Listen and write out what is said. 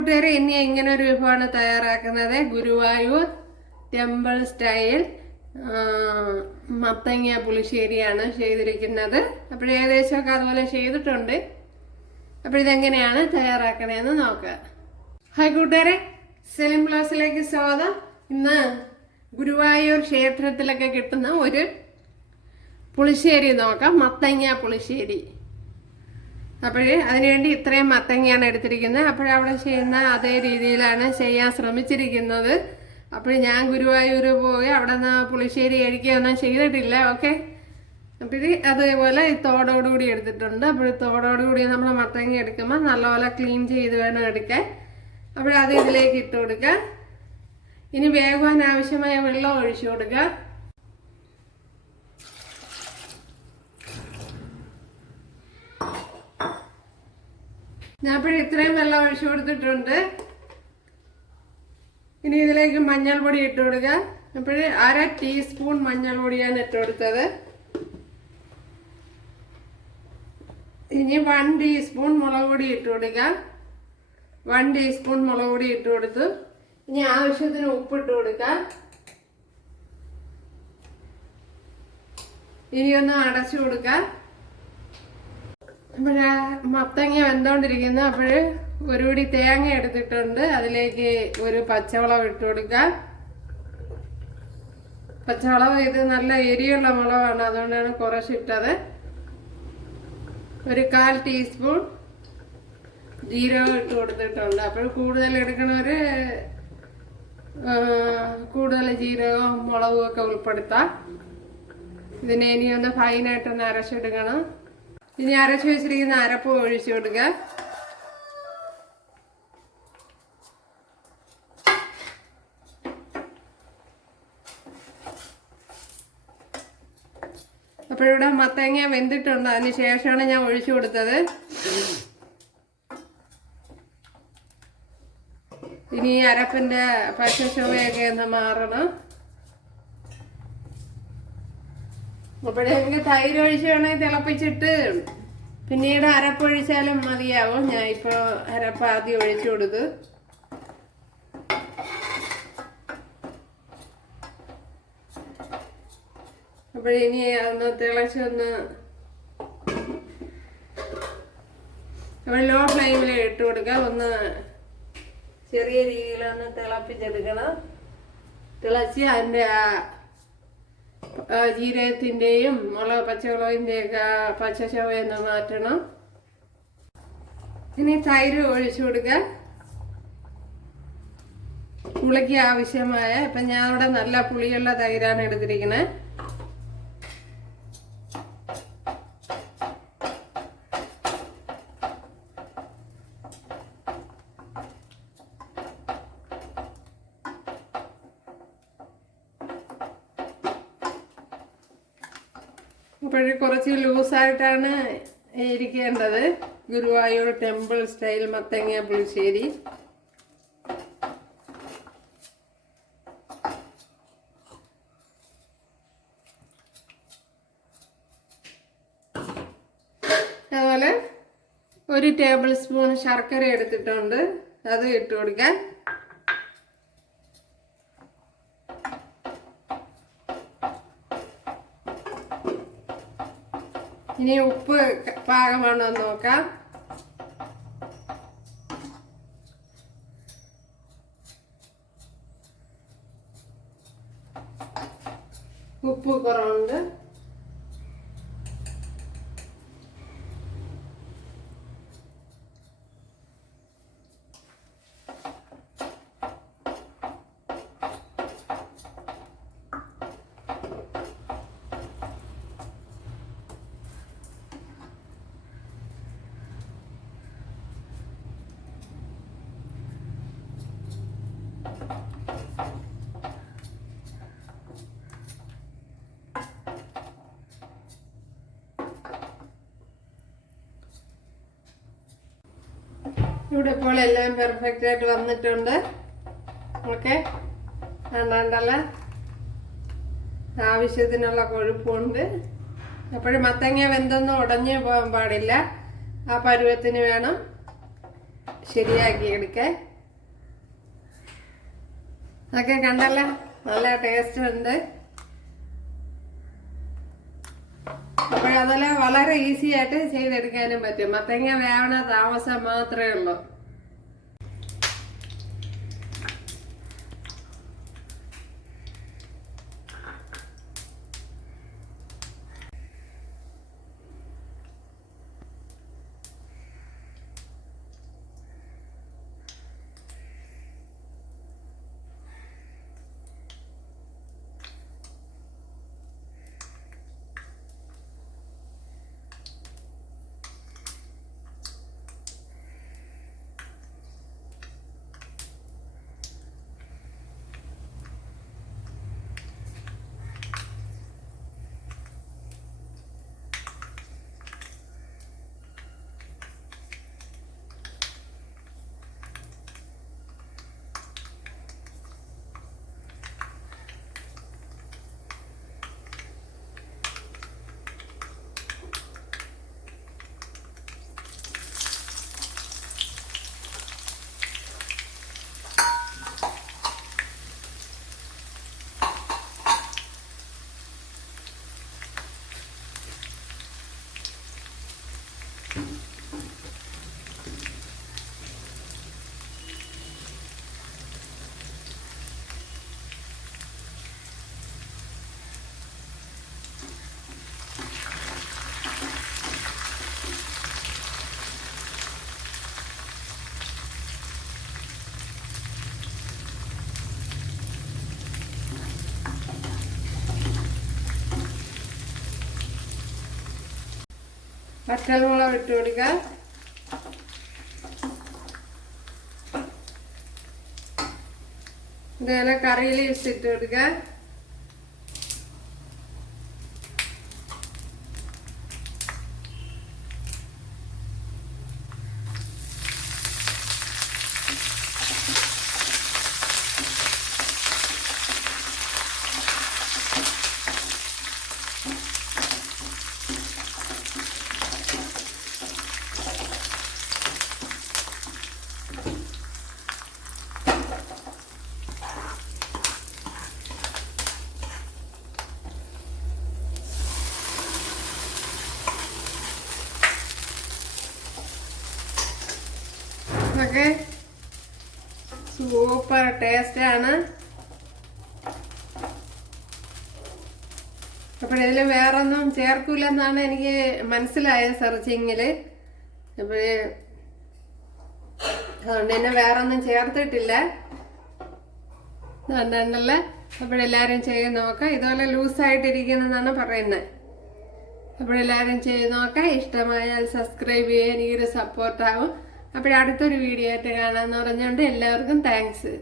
കൂട്ടുകാരെ, ഇനി ഇങ്ങനെ ഒരു വിഭവമാണ് തയ്യാറാക്കുന്നത്. ഗുരുവായൂർ ടെമ്പിൾ സ്റ്റൈൽ മത്തങ്ങ പുളിശ്ശേരിയാണ് ചെയ്തിരിക്കുന്നത്. അപ്പോൾ ഏകദേശമൊക്കെ അതുപോലെ ചെയ്തിട്ടുണ്ട്. അപ്പോൾ ഇതെങ്ങനെയാണ് തയ്യാറാക്കണേന്ന് നോക്കുക. ഹായ് കൂട്ടുകാരെ, സെലിം പ്ലസിലേക്ക് സ്വാഗതം. ഇന്ന് ഗുരുവായൂർ ക്ഷേത്രത്തിലൊക്കെ കിട്ടുന്ന ഒരു പുളിശ്ശേരി നോക്കാം, മത്തങ്ങ പുളിശ്ശേരി. അപ്പോഴേ അതിനുവേണ്ടി ഇത്രയും മത്തങ്ങയാണ് എടുത്തിരിക്കുന്നത്. അപ്പോഴവിടെ ചെയ്യുന്ന അതേ രീതിയിലാണ് ചെയ്യാൻ ശ്രമിച്ചിരിക്കുന്നത്. അപ്പോൾ ഞാൻ ഗുരുവായൂർ പോയി അവിടെ നിന്ന് പുളിശ്ശേരി കഴിക്കുകയൊന്നും ചെയ്തിട്ടില്ല. ഓക്കെ, അപ്പോൾ അതേപോലെ ഈ തോടോടുകൂടി എടുത്തിട്ടുണ്ട്. അപ്പോൾ തോടോടുകൂടി നമ്മൾ മത്തങ്ങ എടുക്കുമ്പോൾ നല്ലപോലെ ക്ലീൻ ചെയ്ത് വേണം എടുക്കാൻ. അപ്പോഴത് ഇതിലേക്ക് ഇട്ട് കൊടുക്കുക. ഇനി വേഗം ആവശ്യമായ വെള്ളം ഒഴിച്ചു കൊടുക്കുക. ഞാൻ ഇപ്പോൾ ഇത്രയും വെള്ളം ഒഴിച്ചു കൊടുത്തിട്ടുണ്ട്. ഇനി ഇതിലേക്ക് മഞ്ഞൾപ്പൊടി ഇട്ട് കൊടുക്കുക. അപ്പോൾ 1/2 ടീസ്പൂൺ മഞ്ഞൾപ്പൊടിയാണ് ഇട്ട് കൊടുത്തത്. ഇനി 1 ടീസ്പൂൺ മുളക് പൊടി ഇട്ട് കൊടുക്കുക. 1 ടീസ്പൂൺ മുളക് പൊടി ഇട്ട് കൊടുത്തു. ഇനി ആവശ്യത്തിന് ഉപ്പിട്ട് കൊടുക്കുക. ഇനി ഒന്ന് അടച്ചു കൊടുക്കുക. അപ്പോഴ മത്തങ്ങ വെന്തോണ്ടിരിക്കുന്നു. അപ്പോൾ ഒരു പിടി തേങ്ങ എടുത്തിട്ടുണ്ട്. അതിലേക്ക് ഒരു പച്ചമുളക് ഇട്ട് കൊടുക്കുക. പച്ചമുളക് ഇത് നല്ല എരിയുള്ള മുളകാണ്, അതുകൊണ്ടാണ് കുറച്ചിട്ടത്. ഒരു 1/4 ടീസ്പൂൺ ജീരകം ഇട്ട് കൊടുത്തിട്ടുണ്ട്. അപ്പോൾ കൂടുതൽ എടുക്കണവര് കൂടുതൽ ജീരകവും മുളകും ഒക്കെ ഉൾപ്പെടുത്താം. ഇതിനെ ഇനി ഒന്ന് ഫൈനായിട്ടൊന്ന് അരച്ചെടുക്കണം. ഇനി അരച്ചു വെച്ചിരിക്കുന്ന അരപ്പ് ഒഴിച്ചു കൊടുക്കുക. അപ്പോഴിവിടെ മത്തങ്ങ വെന്തിട്ടുണ്ട്. അതിന് ശേഷമാണ് ഞാൻ ഒഴിച്ചു കൊടുത്തത്. ഇനി അരപ്പിന്റെ പച്ചച്ചുവയൊക്കെ ഒന്ന് മാറണം. അപ്പോഴേക്ക് തൈര് ഒഴിച്ച് വേണമെങ്കിൽ തിളപ്പിച്ചിട്ട് പിന്നീട് അരപ്പൊഴിച്ചാലും മതിയാവും. ഞാൻ ഇപ്പോൾ അരപ്പ് ആദ്യം ഒഴിച്ചു കൊടുത്തു. അപ്പോഴിനി ഒന്ന് തിളച്ചൊന്ന് ലോ ഫ്ലെയിമിൽ ഇട്ട് കൊടുക്കുക. ഒന്ന് ചെറിയ രീതിയിലൊന്ന് തിളപ്പിച്ചെടുക്കണം. തിളച്ച് അതിൻ്റെ ജീരകത്തിൻ്റെയും പച്ചമുളകിൻ്റെയൊക്കെ പച്ചച്ചവയൊന്ന് മാറ്റണം. ഇനി തൈര് ഒഴിച്ചു കൊടുക്കുക. പുളിക്ക് ആവശ്യമായ, ഇപ്പം ഞാൻ ഇവിടെ നല്ല പുളിയുള്ള തൈരാണ് എടുത്തിരിക്കുന്നത്. അപ്പോഴേ കുറച്ച് ലൂസായിട്ടാണ് ഇരിക്കേണ്ടത്. ഗുരുവായൂർ ടെമ്പിൾ സ്റ്റൈൽ മത്തങ്ങ പുളിശ്ശേരി. അതുപോലെ 1 ടേബിൾ സ്പൂൺ ശർക്കര എടുത്തിട്ടുണ്ട്. അത് ഇട്ട് കൊടുക്കാൻ. ഇനി ഉപ്പ് പാകമാണോ എന്ന് നോക്കാം. ഉപ്പ് കുറവുണ്ട്. ഇവിടെ ഇപ്പോൾ എല്ലാം പെർഫെക്റ്റ് ആയിട്ട് വന്നിട്ടുണ്ട്. ഓക്കെ, വേണ്ടല്ല, ആവശ്യത്തിനുള്ള കൊഴുപ്പുണ്ട്. അപ്പോഴും മത്തങ്ങ വെന്തൊന്നും ഉടഞ്ഞു പോകാൻ പാടില്ല. ആ പരുവത്തിന് വേണം ശരിയാക്കി എടുക്കാൻ. അതൊക്കെ കണ്ടല്ലോ, നല്ല ടേസ്റ്റ് ഉണ്ട്. അപ്പോഴതെല്ലാം വളരെ ഈസി ആയിട്ട് ചെയ്തെടുക്കാനും പറ്റും. മത്തങ്ങ വേവണ താമസം മാത്രമേ ഉള്ളൂ. വറ്റൽമുളക് ഇട്ട് കൊടുക്കുക. ഇതേപോലെ കറി ലീവ്സ് ഇട്ട് കൊടുക്കുക. ഒക്കെ സൂപ്പർ ടേസ്റ്റ് ആണ്. അപ്പോഴിതിൽ വേറൊന്നും ചേർക്കൂലെന്നാണ് എനിക്ക് മനസ്സിലായത് സെർച്ചിങ്ങിൽ. അപ്പോഴേ അതുകൊണ്ട് തന്നെ വേറൊന്നും ചേർത്തിട്ടില്ല. അതുകൊണ്ടല്ലേ അപ്പോഴെല്ലാവരും ചെയ്ത് നോക്കാം. ഇതുപോലെ ലൂസായിട്ടിരിക്കുന്നതെന്നാണ് പറയുന്നത്. അപ്പോഴെല്ലാവരും ചെയ്ത് നോക്കാം. ഇഷ്ടമായാൽ സബ്സ്ക്രൈബ് ചെയ്യാൻ എനിക്കൊരു സപ്പോർട്ടാവും. അപ്പോഴടുത്തൊരു വീഡിയോ ആയിട്ട് കാണാമെന്ന് പറഞ്ഞുകൊണ്ട് എല്ലാവർക്കും താങ്ക്സ്.